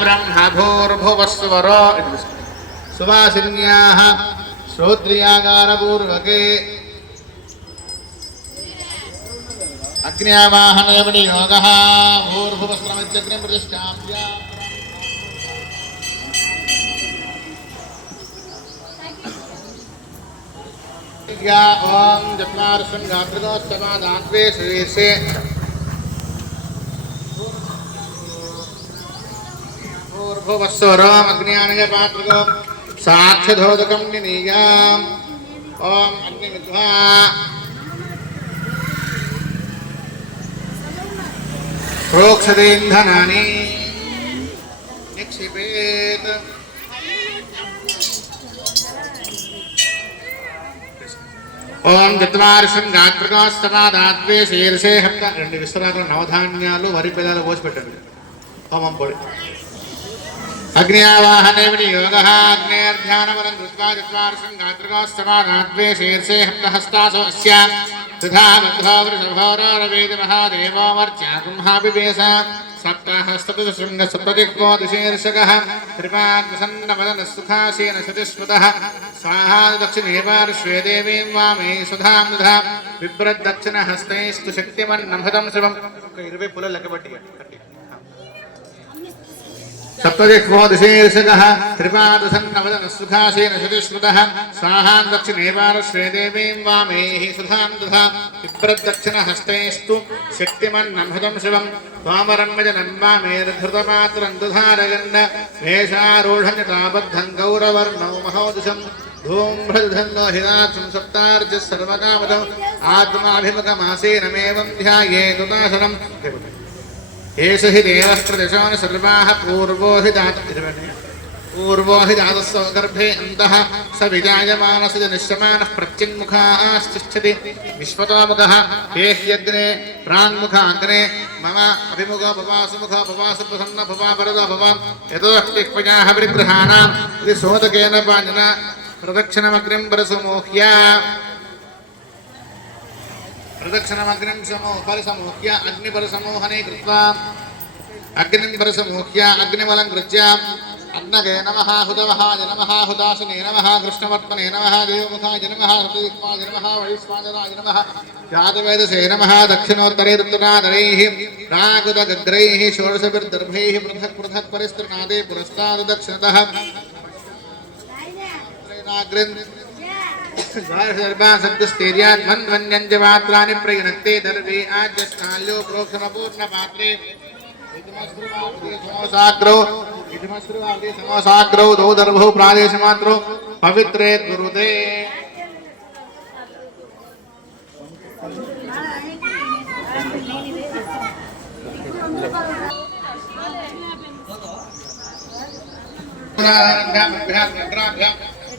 ब्रह्मभूर्भुवस्वरो। सुवासिन्याः श्रोत्रियागारपूर्वके अग्न्यावाहनयमनियोगः भूर्भुवस्त्रमित्यग्निं प्रतिष्ठाप्य। या ॐ चत्वारशृङ्गात्रिकोत्तमादान्त्वे श्रीर्षे ఊర్భువస్వరమగ్నియానయపాత్రగో సాక్షధోదకం నినీయాం ఓం అగ్నిమిధ్వా ప్రోక్షదేంధనాని నిక్షిపేత్ ఓం చతువారుషం గాత్రకాస్తవాదాద్వే శీర్షే హప్త రెండు విస్తరాలు నవధాన్యాలు వరి పిల్లలు పోసి పెట్టండి హోమం పొడి అగ్నియావాహనేమిటి యోగ అగ్నేర్ధ్యానవరం దృష్ట్వా చత్వార్షం గాత్రికోస్తమానాద్వే శీర్షే హస్తహస్తాసో అస్య తథా బద్ధో వృషభోరవేది మహాదేవో వర్చాగుంహాభివేశ సప్తహస్తృంగ సప్తదిక్మోదిశీర్షకः త్రిపాగ్రసన్నవదన సుఖాసీన శతిస్మృతः. స్వాహా దక్షిణేవార్ష్వే దేవీం వామే సుధామృధ. విభ్రద్దక్షిణ హస్తైస్తు శక్తిమన్నభదం శివం. ఒక ఇరవై పుల లెక్కబట్టి సప్తదిక్వో దిశీర్షకः త్రిపాదసన్నవదన సుఖాసేన శతిస్మృతः స్వాహాం దక్షిణే పార్శ్వే దేవీం వామే సుధాం దధా బిభ్రద్దక్షిణ హస్తైస్తు శక్తిమన్నభదం శివం వామరన్మజనన్మామేర్ధృతమాత్రం దుధారగన్న వేషారూఢనితాబద్ధం గౌరవర్ణౌ మహోదశం ధూమ్రధన్నో హినాక్షం ఏషు హి దేవస్ప్రదిశాని సర్వాహ పూర్వో హి దాత పూర్వో హి దాతస్వ గర్భే అంతః స విజాయమానసిద నిశ్యమాన ప్రత్యున్ముఖాశ్తిష్టతి విశ్వతోముఖ హేహ్యగ్నే ప్రాణ్ముఖ అగ్నే మమ అభిముఖ భవాసుముఖ భవాసు ప్రసన్న భవా వరద భవాన్ యథోష్టిక్వజా పరిగృహాణం ఇది సోదకేన పాంజన ప్రదక్షిణమగ్రం వరసుమోహ్యా प्रदक्षिणमग्निं समो परसमोह्य अग्निपरसमोहने कृत्वा अग्निं परसमोह्य अग्निमलं गृह्य अग्नगे नमः हुतवहाय नमः हुदासने नमः कृष्णवर्त्मने नमः देवमुखाय नमः सतयुक्माय नमः वैश्वानराय नमः यादवेदसे नमः दक्षिणोत्तरे ऋतुनादरैः प्रागुदग्रैः षोडशभिर्दर्भैः पृथक् पृथक् परिस्तृणादे पुरस्ताद् प्रयुनक्ते दर्वे आद्यस्थाल्यो प्रोक्षणपूर्णपात्रे समोसाग्रौ समोसाग्रौ दौ दर्भौ प्रादेशमात्रौ पवित्रे गुरुदे।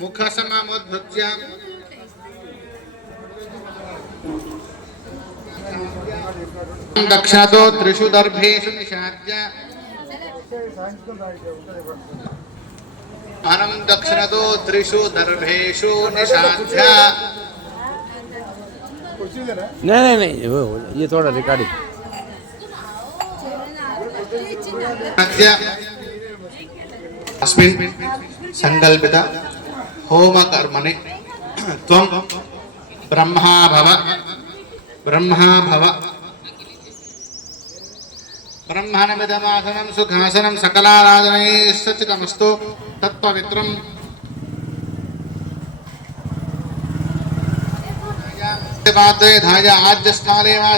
मुखसममुद्धृत्य दक्षतो त्रिषु दर्भेषु निषाद्य। अनं दक्षिणतो त्रिषु दर्भेषु निषाध्य नहीं नहीं नहीं वो ये थोड़ा रिकॉर्डिंग अस्मिन् सङ्कल्पित होमकर्मणि। त्वं ब्रह्मा भव ब्रह्मा भव ब्रह्माणमिदमासनं सुखासनं सकलाराधनैः सचितमस्तु तत्पवित्रम् पात्रे आज्यस्थाने वा